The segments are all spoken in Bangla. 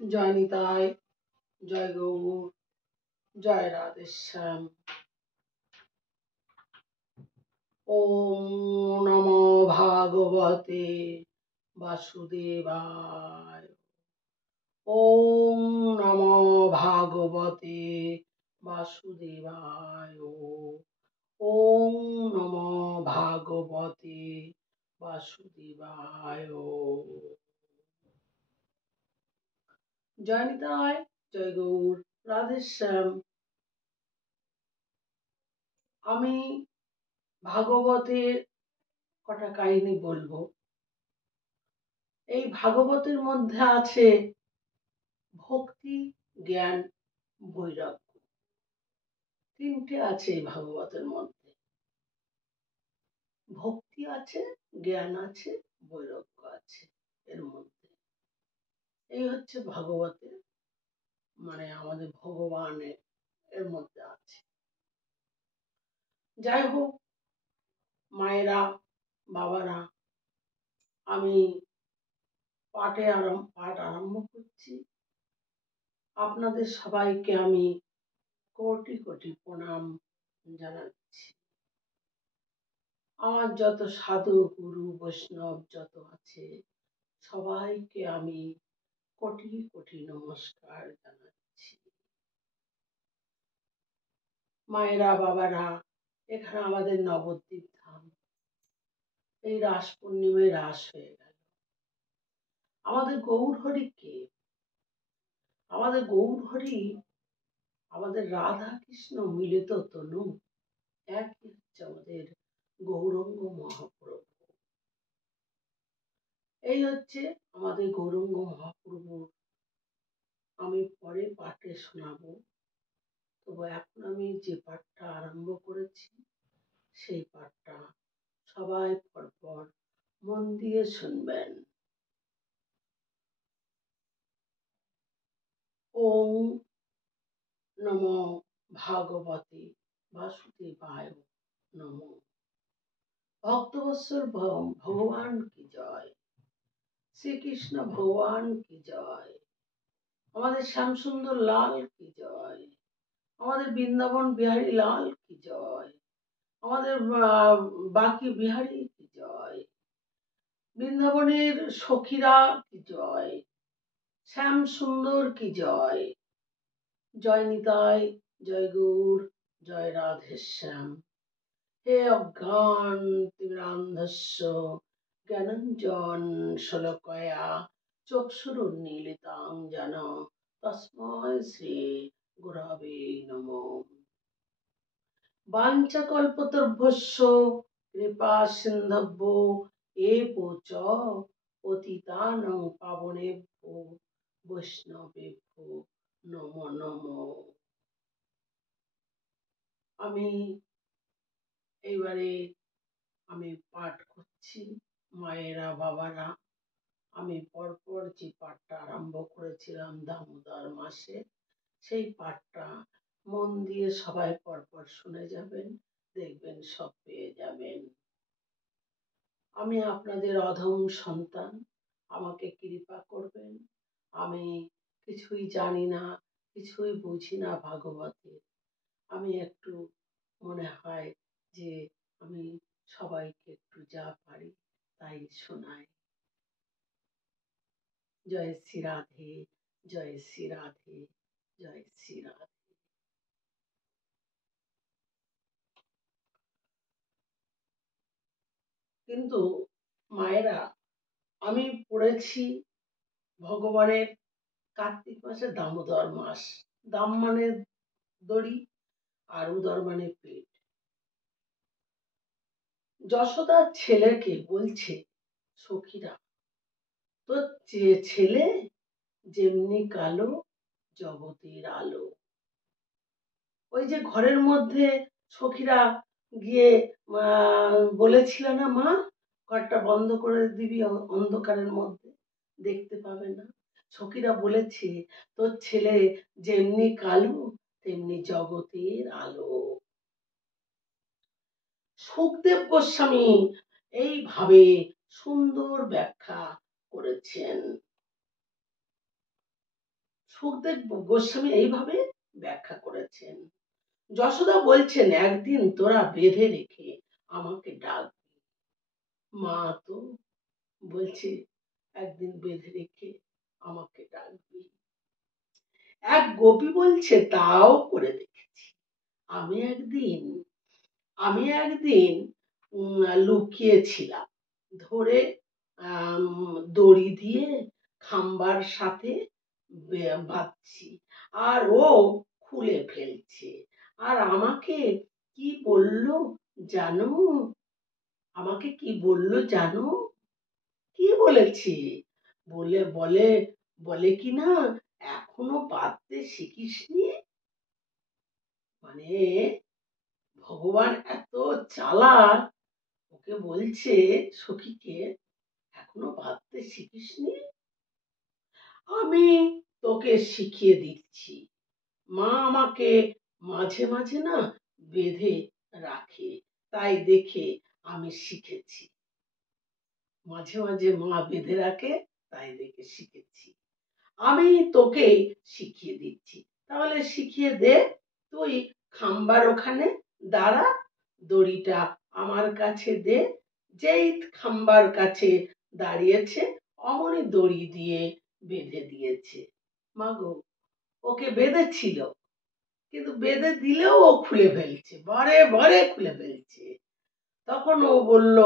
জয় নিতাই, জয় গৌর, জয় রাধেশ্যাম। ওম নমো ভাগবতে বাসুদেবায়। ওম নমো ভাগবতে বাসুদেবায়। ওম নমো ভাগবতে বাসুদেবায়। জয় নিতাই, জয় গৌর, রাধেশ্যাম। আমি ভাগবতের কটা কাহিনী বলবো। এই ভাগবতের মধ্যে আছে ভক্তি, জ্ঞান, বৈরাগ্য। তিনটে আছে এই ভাগবতের মধ্যে। ভক্তি আছে, জ্ঞান আছে, বৈরাগ্য আছে এর মধ্যে। এই হচ্ছে ভাগবতের মানে আমাদের ভগবানের এর মধ্যে আছে। যাই হোক, মায়েরা, বাবারা, আমি পাঠ আরম্ভ করছি। আপনাদের সবাইকে আমি কোটি কোটি প্রণাম জানাচ্ছি। আমার যত সাধু, গুরু, বৈষ্ণব যত আছে সবাইকে আমি কোটি কোটি নমস্কার জানাচ্ছি। মায়েরা, বাবারা, এখানে আমাদের নবদ্বীপ ধাম। এই রাস পূর্ণিমায় রাস হয়ে গেল। আমাদের গৌরহরি কে? আমাদের গৌরহরি আমাদের রাধা কৃষ্ণ মিলিত তনু, একই হচ্ছে আমাদের গৌরাঙ্গ মহাপ্রভু। এই হচ্ছে আমাদের গৌরাঙ্গ মহাপ্রভু। আমি পরে পাঠে শোনাবো, তবে এখন আমি যে পাঠটা আরম্ভ করেছি সেই পাঠটা সবাই পরপর মন দিয়ে শুনবেন। ওম নমো ভাগবতে বাসুদেবায় নমো। ভক্তবৎসল ভগবান কি জয়, শ্রীকৃষ্ণ ভগবান কি জয়, আমাদের শ্যামসুন্দর লাল কি জয়, আমাদের বৃন্দাবন বিহারী লাল কি জয়, আমাদের বাকি বিহারী কি জয়, বৃন্দাবনের সখীরা কি জয়, শ্যাম সুন্দর কি জয়। জয় নিতাই, জয় গৌর, জয় রাধেশ্যাম। হে অজ্ঞান তিমিরান্ধস্য জ্ঞানাঞ্জন শলাকয়া চক্ষুরুন্মীলিতাঞ্জন তস্मै শ্রী গুরবে নমঃ। বাঞ্ছাকল্পতরুভ্যশ্চ কৃপা সিন্ধুভ্যো এব চ পতিতানাং পাবনেভ্যো বৈষ্ণবেভ্যো নমো নমঃ। আমি এইবারে পাঠ করছি। মায়েরা, বাবারা, আমি পরপর যে পাঠটা আরম্ভ করেছিলাম দামোদর মাসে, সেই পাঠটা মন দিয়ে সবাই পরপর শুনে যাবেন, দেখবেন সব পেয়ে যাবেন। আমি আপনাদের অধম সন্তান, আমাকে কৃপা করবেন। আমি কিছুই জানি না, কিছুই বুঝি না ভাগবতে। আমি একটু মনে হয় যে আমি সবাইকে একটু যা পারি তাই শোনাই। জয় শ্রী রাধে, জয় শ্রী রাধে, জয় শ্রী রাধে। কিন্তু মায়েরা, আমি পড়েছি ভগবানের কার্তিক মাসে দামোদর মাস। দাম মানে দড়ি আর উদর মানে পেট। যশোদার ছেলেকে বলছে সখীরা, তোর ছেলে যেমনি কালো জগতের আলো। ওই যে ঘরের মধ্যে সখীরা গিয়ে বলেছিল না, মা ঘরটা বন্ধ করে দিবি, অন্ধকারের মধ্যে দেখতে পাবে না। সখীরা বলেছে তোর ছেলে যেমনি কালো তেমনি জগতের আলো। সুখদেব গোস্বামী এইভাবে সুন্দর ব্যাখ্যা করেছেন। সুখদেব গোস্বামী এইভাবে ব্যাখ্যা করেছেন। যশোদা বলছেন, একদিন তোরা বেঁধে রেখে আমাকে ডাকবি। মা তো বলছে, একদিন বেঁধে রেখে আমাকে ডাকবি। এক গোপী বলছে, তাও করে দেখেছি। আমি একদিন লুকিয়েছিলাম, ধরে দড়ি দিয়ে খাম্বার সাথে বাঁধছি, আর ও খুলে ফেলছে। আর আমাকে কি বললো জানো? আমাকে কি বললো জানো? কি বলেছে? বলে বলে বলে কি না, এখনো বাঁধতে শিখিসনি। মানে ভগবান এত চালাক, ওকে বলছে সখীকে, এখনো বাঁধতে শিখিসনি? আমি তোকে শিখিয়ে দিচ্ছি। মা আমাকে মাঝে মাঝে না বেঁধে রাখে, তাই দেখে আমি শিখেছি। মাঝে মাঝে মা বেঁধে রাখে, তাই দেখে শিখেছি। আমি তোকে শিখিয়ে দিচ্ছি, তাহলে শিখিয়ে দে। তুই খাম্বার ওখানে দাঁড়া, দড়িটা আমার কাছে দে। যেই খাম্বার কাছে দাঁড়িয়েছে অমনি দড়ি দিয়ে বেঁধে দিয়েছে। মাগো, ওকে বেঁধেছিল, কিন্তু বেঁধে দিলেও ও খুলে ফেলছে, বারে বারে খুলে ফেলছে। তখন ও বলল,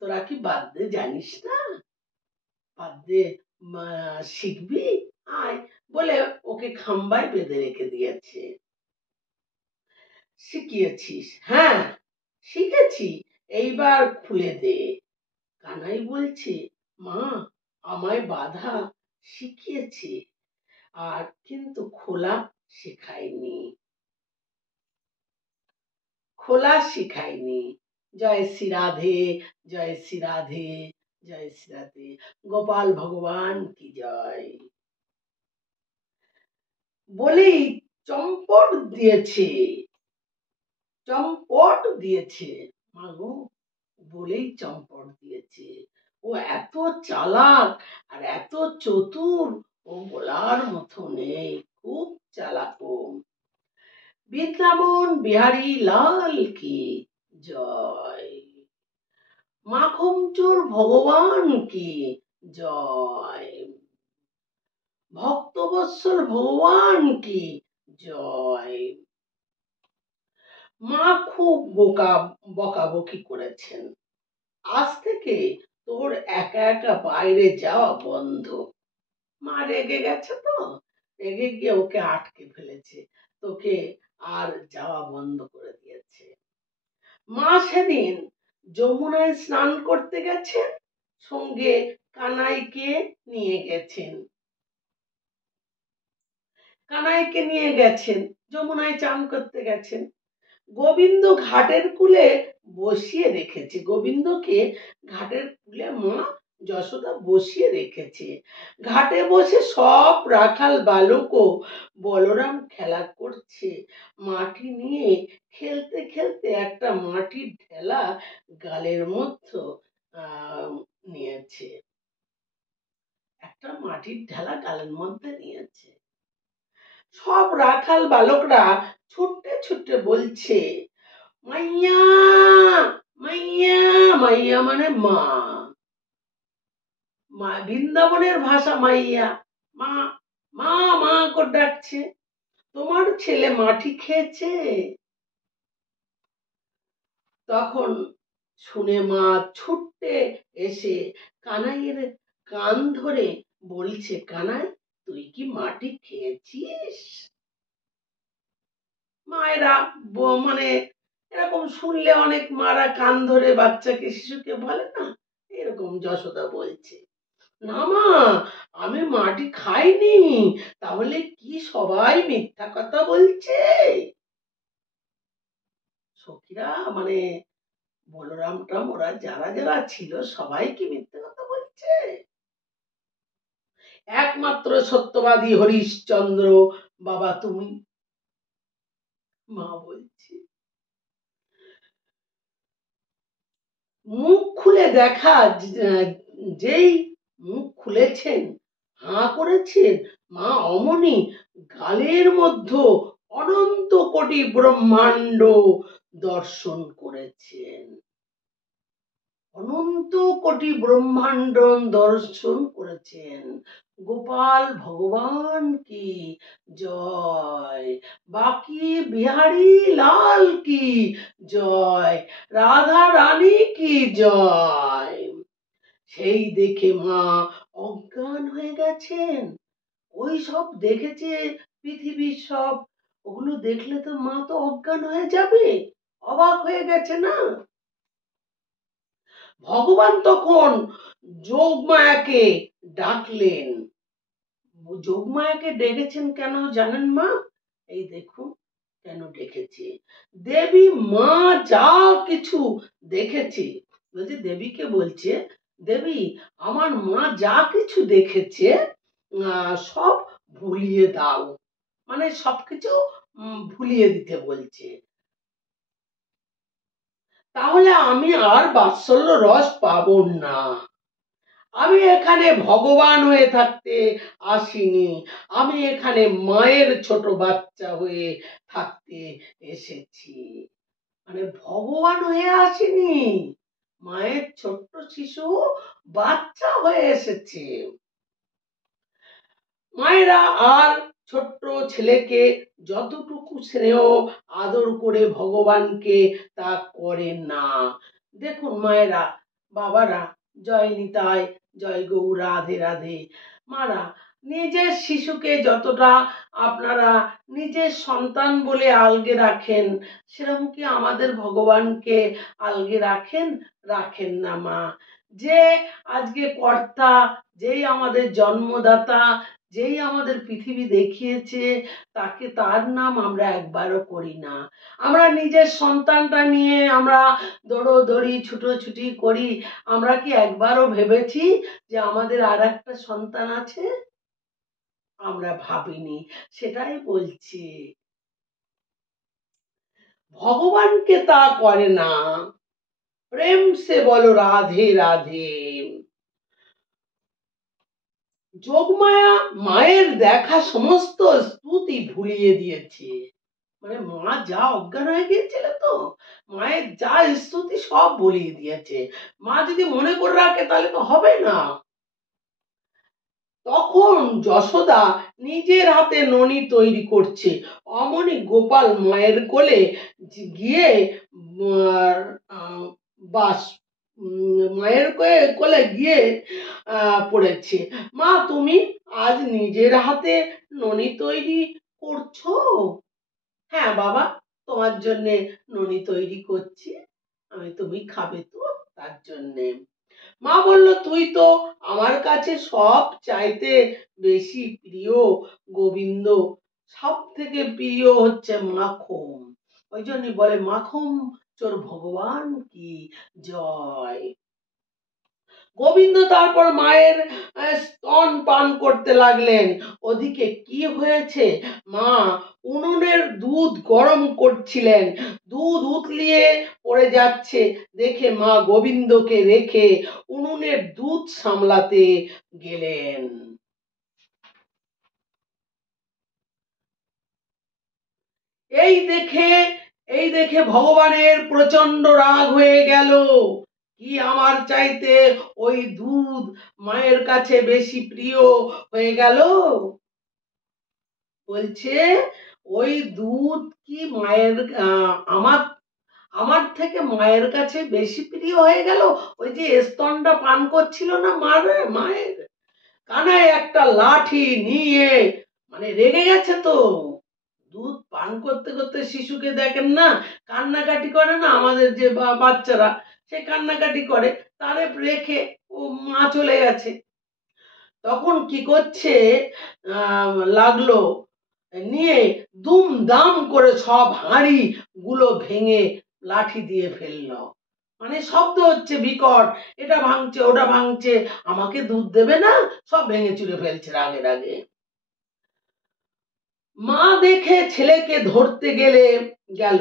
তোরা কি বাঁধতে জানিস না? বাঁধতে শিখবি, আয় বলে ওকে খাম্বায় বেঁধে রেখে দিয়েছে। শিখিয়েছিস? হ্যাঁ শিখেছি, এইবার খুলে দে। কানাই বলছে, মা আমায় বাঁধা শিখিয়েছে, আর কিন্তু খোলা শেখায়নি। খোলা শিখায়নি। জয় শ্রী রাধে, জয় শ্রী রাধে, জয় শ্রী রাধে। গোপাল ভগবান কি জয়। বলেই চম্পট দিয়েছে, চম্পট দিয়েছে। মাগো, বলেই চম্পট দিয়েছে। ও এত চালাক আর এত চতুর, ও বলার মতো নেই, খুব চালাক ও। বৃন্দাবন বিহারী লাল কি জয়। মাখনচোর ভগবান কি জয়। ভক্তবৎসল ভগবান কি জয়। মা খুব বকাবকি করেছেন, আজ থেকে তোর একা একা বাইরে যাওয়া বন্ধ। মা রেগে গেছে তো, রেগে গিয়ে ওকে আটকে ফেলেছে, তোকে আর যাওয়া বন্ধ করে দিয়েছে। মা সেদিন যমুনায় স্নান করতে গেছেন, সঙ্গে কানাইকে নিয়ে গেছেন। কানাইকে নিয়ে গেছেন, যমুনায় চান করতে গেছেন। গোবিন্দ ঘাটের কূলে বসিয়ে রেখেছে, গোবিন্দকে ঘাটের কূলে মা যশোদা বসিয়ে রেখেছে। ঘাটে বসে সব রাখাল বালকও বলরাম খেলা করছে। মাটি নিয়ে খেলতে খেলতে একটা মাটির ঢেলা গালের মধ্যে নিয়েছে, একটা মাটির ঢেলা গালের মধ্যে নিয়েছে। সব রাখাল বালকরা ছুটতে ছুটতে বলছে, মাইয়া মাইয়া। মাইয়া মানে মা, বৃন্দাবনের ভাষা মাইয়া। মা মা মা করে ডাকছে, তোমার ছেলে মাটি খেয়েছে। তখন শুনে মা ছুটতে এসে কানাইয়ের কান ধরে বলছে, কানাই তুই কি মাটি খেয়েছিস? মায়েরা মানে এরকম শুনলে অনেক মারা কান ধরে বাচ্চাকে, শিশুকে বলে না, এরকম যশোদা বলছে, না মা আমি মাটি খাইনি। তাহলে কি সবাই মিথ্যা কথা বলছে? সখীরা মানে বলরামটাম ওরা যারা যারা ছিল সবাই কি মিথ্যা কথা বলছে? একমাত্র সত্যবাদী হরিশ্চন্দ্র বাবা তুমি। মা বলছি, মুখ খুলে দেখা, যেই মুখ খুলেছেন, হাঁ করেছেন, মা অমনি গালের মধ্যে অনন্ত কোটি ব্রহ্মাণ্ড দর্শন করেছেন। অনন্ত কোটি ব্রহ্মাণ্ড দর্শন করেছেন। গোপাল ভগবান কি জয়, বাকি বিহারী লাল কি জয়, রাধা রানী কি জয়। সেই দেখে মা অজ্ঞান হয়ে গেছেন। ওই সব দেখেছে পৃথিবীর সব, ওগুলো দেখলে তো মা তো অজ্ঞান হয়ে যাবে, অবাক হয়ে গেছে না। ভগবান তখন যোগমায়াকে ডাকলেন। যোগমায়াকে ডেকেছেন কেন জানেন মা? এই দেখুন কেন ডেকেছে। দেবী মা যা কিছু দেখেছে, বলছে দেবীকে বলছে, দেবী আমার মা যা কিছু দেখেছে সব ভুলিয়ে দাও, মানে সবকিছু ভুলিয়ে দিতে বলছে। তাহলে আমি আর বাৎসল্য রস পাবো না। আমি এখানে ভগবান হয়ে থাকতে আসিনি, আমি এখানে মায়ের ছোট বাচ্চা হয়ে থাকতে এসেছি। মানে ভগবান হয়ে আসিনি, মায়ের ছোট্ট শিশু বাচ্চা হয়ে এসেছে। মায়েরা আর ছোট্ট ছেলেকে যতটুকু স্নেহ আদর করে ভগবানকে তা করে না। দেখুন মায়েরা, বাবারা, জয় নিতাই, জয় গৌর, রাধে রাধে। মারা নিজের শিশুকে যতটা আপনারা নিজের সন্তান বলে আলগে রাখেন, সেরকম কি আমাদের ভগবানকে আলগে রাখেন? রাখেন না মা। যে আজকে কর্তা, যেই আমাদের জন্মদাতা, যেই আমাদের পৃথিবী দেখিয়েছে, তাকে তার নাম আমরা একবারও করি না। আমরা নিজের সন্তানটা নিয়ে আমরা দৌড়োদৌড়ি ছুটোছুটি করি, আমরা কি একবারও ভেবেছি যে আমাদের আর একটা সন্তান আছে? আমরা ভাবিনি। সেটাই বলছি, ভগবানকে তা করে না। প্রেম সে বলো রাধে রাধে। যোগমায়া মায়ের দেখা সমস্ত স্তুতি ভুলিয়ে দিয়েছে। মানে মা যা অজ্ঞান হয়ে গিয়েছিল, তো মায়ের যা স্তুতি সব ভুলিয়ে দিয়েছে। মা যদি মনে করে রাখে তাহলে তো হবে না। তখন যশোদা নিজের হাতে ননি তৈরি করছে, অমনি গোপাল মায়ের কোলে গিয়ে বাস মায়ের কোলে গিয়ে পড়েছে। মা তুমি আজ নিজের হাতে ননি তৈরি করছো? হ্যাঁ বাবা, তোমার জন্য ননি তৈরি করছি, আমি তুমি খাবে তো তার জন্যে। মা বলল তুই তো আমার কাছে সব চাইতে বেশি প্রিয় গোবিন্দ, সব থেকে প্রিয় হচ্ছে মাখন। ওই জন্যই বলে মাখন চোর ভগবান কি জয়। গোবিন্দ তারপর মায়ের স্তন পান করতে লাগলেন। ওদিকে কি হয়েছে, মা উনুনের দুধ গরম করছিলেন, দুধ উতলিয়ে পড়ে যাচ্ছে দেখে মা গোবিন্দকে রেখে উনুনের দুধ সামলাতে গেলেন। এই দেখে ভগবানের প্রচন্ড রাগ হয়ে গেল। কি আমার চাইতে ওই দুধ মায়ের কাছে বেশি প্রিয় হয়ে গেল? বলছে ওই দুধ কি মায়ের আমার আমার থেকে মায়ের কাছে বেশি প্রিয় হয়ে গেল? ওই যে স্তনটা পান করছিল না মায়ের, কানায় একটা লাঠি নিয়ে, মানে রেগে গেছে তো, দুধ পান করতে করতে শিশুকে দেখেন না কান্নাকাটি করে না, আমাদের যে বাচ্চারা সে কান্নাকাটি করে, তারে রেখে ও মা চলে গেছে। তখন কি করছে, লাগলো নিয়ে দুম দাম করে সব হাঁড়ি গুলো ভেঙে লাঠি দিয়ে ফেললো। মানে শব্দ হচ্ছে বিকট, এটা ভাঙছে ওটা ভাঙছে, আমাকে দুধ দেবে না, সব ভেঙে চুরে ফেলছে রাগে রাগে। মা দেখে ছেলেকে ধরতে গেল,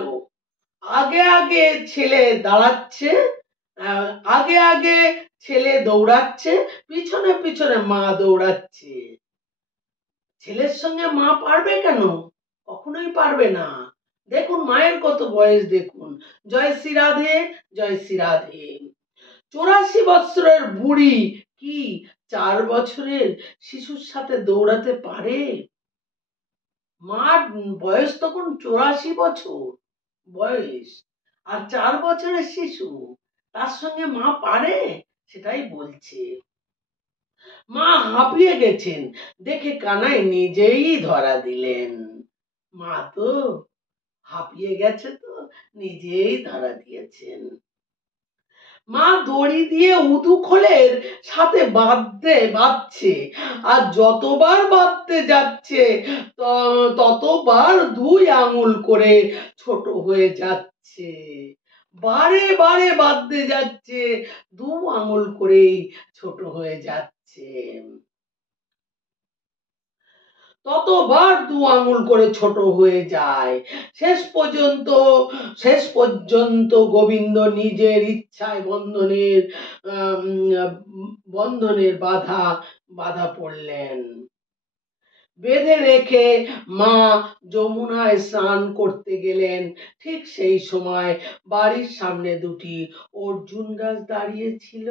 আগে আগে ছেলে দাঁড়াচ্ছে, আগে আগে ছেলে দৌড়াচ্ছে, পিছনে পিছনে মা দৌড়াচ্ছে। ছেলের সঙ্গে মা পারবে কেন? কখনোই পারবে না। দেখুন মায়ের কত বয়স, দেখুন। জয় শ্রী রাধে, জয় শ্রী রাধে। 84 বছরের বুড়ি কি 4 বছরের শিশুর সাথে দৌড়াতে পারে? মার বয়স তখন 84 বছর বয়স, আর 4 বছরের শিশু, তার সঙ্গে মা পারে? সেটাই বলছে। মা হাঁপিয়ে গেছেন দেখে কানাই নিজেই ধরা দিলেন। মা তো হাঁপিয়ে গেছে, তো নিজেই ধরা দিয়েছেন। মা দড়ি দিয়ে উদুখোলের সাথে বাঁধছে, আর যতবার বাঁধতে যাচ্ছে ততবার 2 আঙুল করে ছোট হয়ে যাচ্ছে। বারে বারে বাঁধতে যাচ্ছে, 2 আঙুল করেই ছোট হয়ে যাচ্ছে। ততবার 2 আঙুল করে ছোট হয়ে যায়। শেষ পর্যন্ত গোবিন্দ নিজের ইচ্ছায় বন্ধনের বাধা পড়লেন। বেঁধে রেখে মা যমুনায় স্নান করতে গেলেন। ঠিক সেই সময় বাড়ির সামনে 2টি অর্জুন গাছ দাঁড়িয়ে ছিল।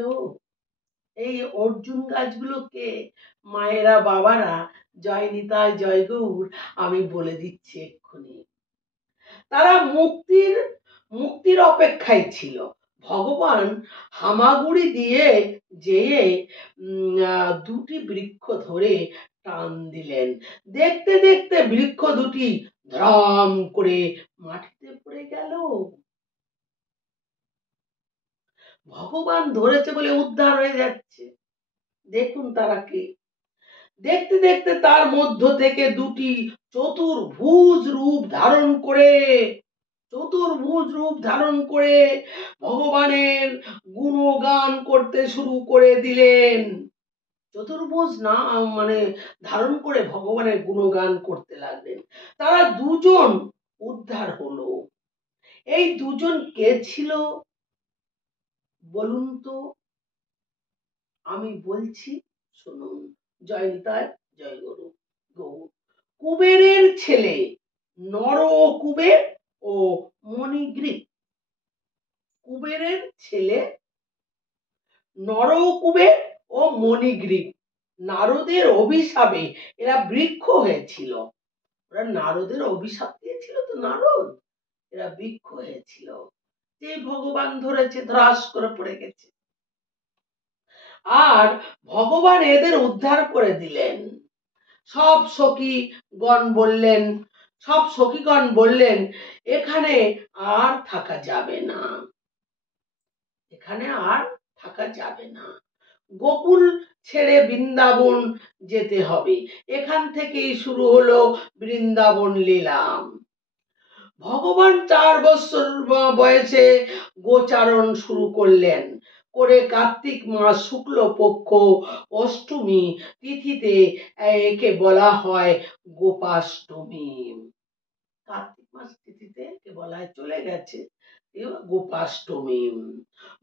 এই অর্জুন গাছগুলোকে মায়েরা, বাবারা, জয় নিতাই জয় গৌর, আমি বলে দিচ্ছি এক্ষুনি। তারা মুক্তির অপেক্ষায় ছিল। ভগবান হামাগুড়ি দিয়ে যেয়ে 2টি বৃক্ষ ধরে টান দিলেন। দেখতে দেখতে বৃক্ষ 2টি ধরাম করে মাটিতে পড়ে গেল। ভগবান ধরেছে বলে উদ্ধার হয়ে যাচ্ছে। দেখুন তারা কে। দেখতে দেখতে তার মধ্য থেকে 2টি চতুর্ভুজ রূপ ধারণ করে ভগবানের গুণগান করতে শুরু করে দিলেন। চতুর্ভুজ না ধারণ করে ভগবানের গুণগান করতে লাগলেন। তারা 2জন উদ্ধার হলো। এই 2জন কে ছিল বলুন তো? আমি বলছি, শুনুন। জয় নিতাই জয় গৌর। কুবেরের ছেলে নরকুবের ও মণিগ্রীব। কুবেরের ছেলে নরকুবের ও মণিগ্রীব নারদের অভিশাপে এরা বৃক্ষ হয়েছিল। ওরা নারদের অভিশাপ দিয়েছিল তো, নারদ, এরা বৃক্ষ হয়েছিল। যে ভগবান ধরেছে, ধ্রাস করে পড়ে গেছে। আর ভগবান এদের উদ্ধার করে দিলেন। সব সখীগণ বললেন এখানে আর থাকা যাবে না, এখানে আর থাকা যাবে না। গোকুল ছেড়ে বৃন্দাবন যেতে হবে। এখান থেকেই শুরু হলো বৃন্দাবন লীলা। ভগবান 4 বছর বয়সে গোচারণ শুরু করলেন। করে কার্তিক মাস শুক্লপক্ষ অষ্টমী তিথিতে একে বলা হয় গোপাষ্টমী। কার্তিক মাস তিথিতে একে বলা হয়, চলে গেছে, গোপাষ্টমী।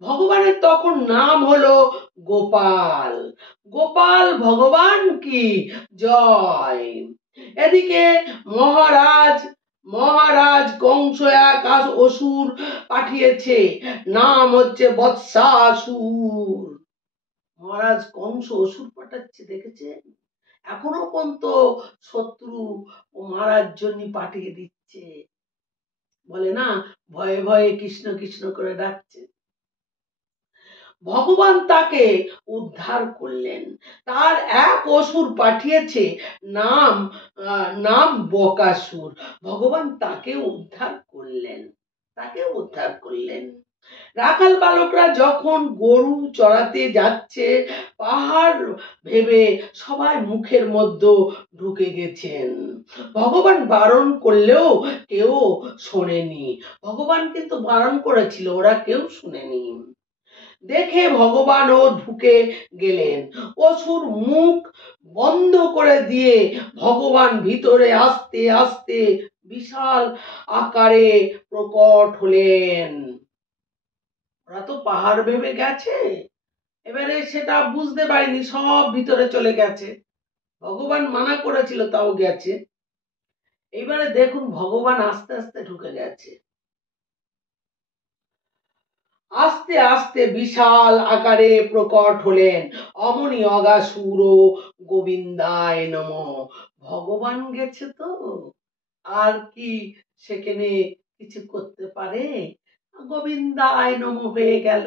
ভগবানের তখন নাম হলো গোপাল। গোপাল ভগবান কি জয়। এদিকে মহারাজ কংস এক অসুর পাঠিয়েছে, নাম হচ্ছে বৎসাসুর। মহারাজ কংস অসুর পাঠাচ্ছে, দেখেছেন? এখনো পর্যন্ত শত্রু মারার জন্য পাঠিয়ে দিচ্ছে। বলে না, ভয়ে ভয়ে কৃষ্ণ কৃষ্ণ করে ডাকছে। ভগবান তাকে উদ্ধার করলেন। তার এক অসুর পাঠিয়েছে, নাম বকাসুর। ভগবান তাকে উদ্ধার করলেন। রাখাল বালকরা যখন গরু চড়াতে যাচ্ছে, পাহাড় ভেবে সবাই মুখের মধ্যে ঢুকে গেছেন। ভগবান বারণ করলেও কেউ শোনেনি। ভগবান কিন্তু বারণ করেছিল, ওরা কেউ শুনেনি। দেখে ভগবানও ঢুকে গেলেন। অসুর মুখ বন্ধ করে দিয়ে ভগবান ভিতরে আস্তে আস্তে বিশাল আকারে প্রকট হলেন। ওরা তো পাহাড় ভেবে গেছে, এবারে সেটা বুঝতে পারিনি, সব ভিতরে চলে গেছে। ভগবান মানা করেছিল তাও গেছে। এবারে দেখুন ভগবান আস্তে আস্তে ঢুকে গেছে। আস্তে আস্তে বিশাল আকারে প্রকট হলেন অমনি অগাসুর গোবিন্দায় নমঃ। ভগবান গেছে তো আর কি সেখানে কিছু করতে পারে? গোবিন্দায় নমঃ হয়ে গেল,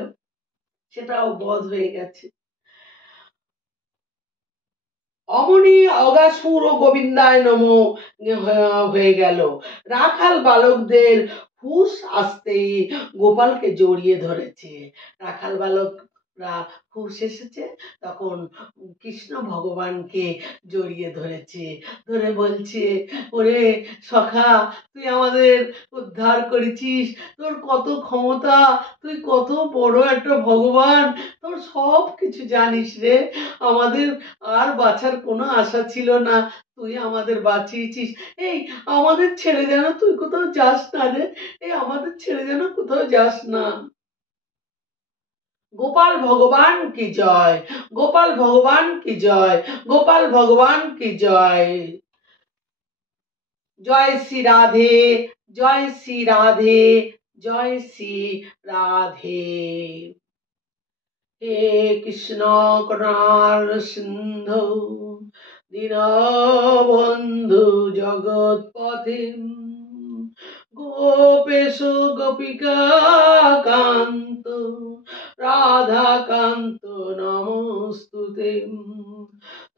সেটাও বধ হয়ে গেছে। অমনি অগাসুর গোবিন্দায় নমঃ হয়ে গেল। রাখাল বালকদের হুঁশ আসতেই গোপালকে জড়িয়ে ধরেছে। রাখাল বালকরা হুঁশ এসেছে তখন কৃষ্ণ ভগবানকে জড়িয়ে ধরেছে, ধরে বলছে, ওরে সখা, তুই আমাদের উদ্ধার করেছিস, তোর কত ক্ষমতা, তুই কত বড় একটা ভগবান, তোর সব কিছু জানিস রে, আমাদের আর বাঁচার কোনো আশা ছিল না, তুই আমাদের বাঁচিয়েছিস। এই আমাদের ছেড়ে যেন তুই কোথাও যাস না রে, এই আমাদের ছেড়ে যেন কোথাও যাস না। গোপাল ভগবান কি জয়, গোপাল ভগবান কি জয়, গোপাল ভগবান কি জয়। জয় শ্রী রাধে, জয় শ্রী রাধে, জয় শ্রী রাধে। হে কৃষ্ণ করুণার সিন্ধু দীনবন্ধু জগৎপথে গোপেশ গোপিকা কান্ত রাধাকান্ত নমস্তুতে।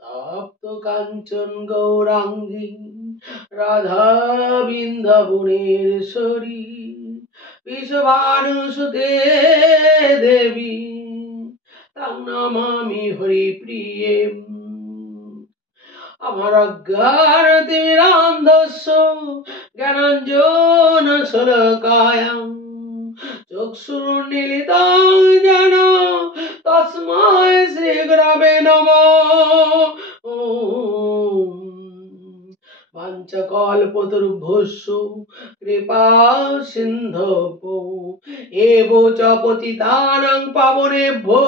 তপ্ত কাঞ্চন গৌরাঙ্গী রাধা বৃন্দাবনেশ্বরী বিশ্বভানুসুতে দেবী তাং নমামি হরিপ্রিয়ে। আমার অজ্ঞান তিমিরান্ধস্য জ্ঞানাঞ্জন শলাকায়াং চক্ষুর্মিলিতাং যেন তস্मै শ্রী গুরবে নমঃ। বাঞ্ছাকল্পতরুভ্যশ্চ কৃপা সিন্ধুভ্যো এব চ পতিতানাং পাবনেভ্যো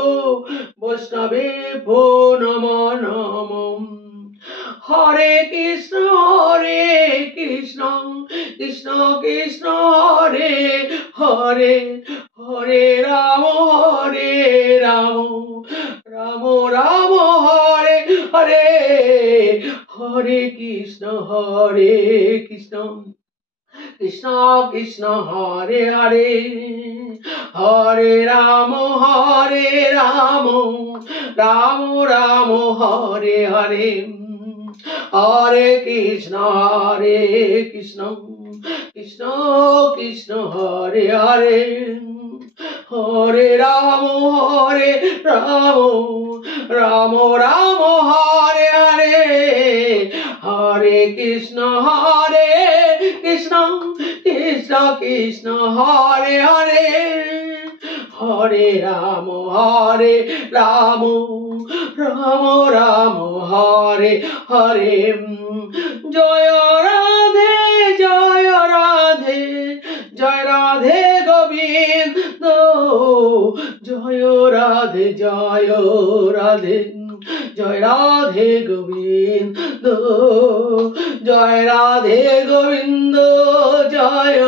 বৈষ্ণবেভ্যো নমো নমঃ। হরে কৃষ্ণ কৃষ্ণ কৃষ্ণ হরে হরে, হরে রাম রাম রাম হরে হরে, হরে কৃষ্ণ কৃষ্ণ কৃষ্ণ কৃষ্ণ হরে হরে, হরে রাম রাম রাম হরে হরে, হরে কৃষ্ণ কৃষ্ণ কৃষ্ণ কৃষ্ণ হরে হরে, হরে রাম রাম রাম হরে হরে, হরে কৃষ্ণ কৃষ্ণ কৃষ্ণ কৃষ্ণ হরে হরে, হরে রাম রাম রাম হরে হরে। জয় রাধে জয় রাধে, জয় রাধে গোবিন্দ, জয় রাধে জয় রাধে গোবিন্দ, জয় রাধে গোবিন্দ, জয়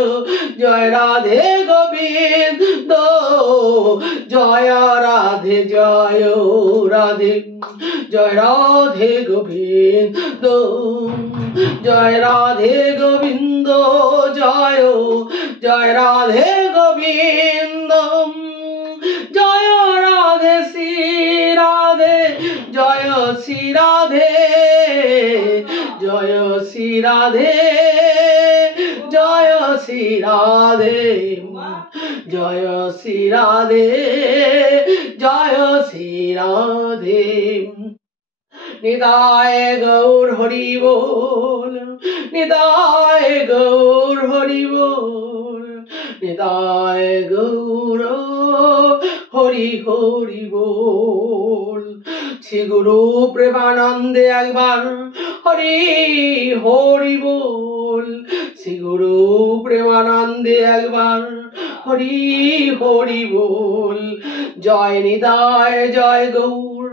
জয় রাধে গোবিন্দ, জয় রাধে জয় রাধে গোবিন্দ, জয় রাধে গোবিন্দ, জয় রাধে গোবিন্দ, জয় রাধে শ্রী রাধে, জয় শ্রী রাধে, জয় শ্রী রাধে, জয় শ্রী রাধে, জয় শ্রী রাধে, জয় শ্রী রাধে। নিতায় গৌর হরি বল, নিতায় গৌর হরি বল, নিতায় গৌর হরি হরি বল। শ্রী গুরু প্রেমানন্দে একবার হরি হরি বল, শ্রী গুরু প্রেমানন্দে একবার হরি হরি বল। জয় নিতায় জয় গৌর,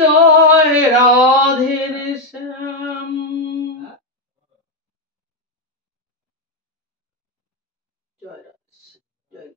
জয় রাধে। শ্যাম। জয় রাধে, জয়।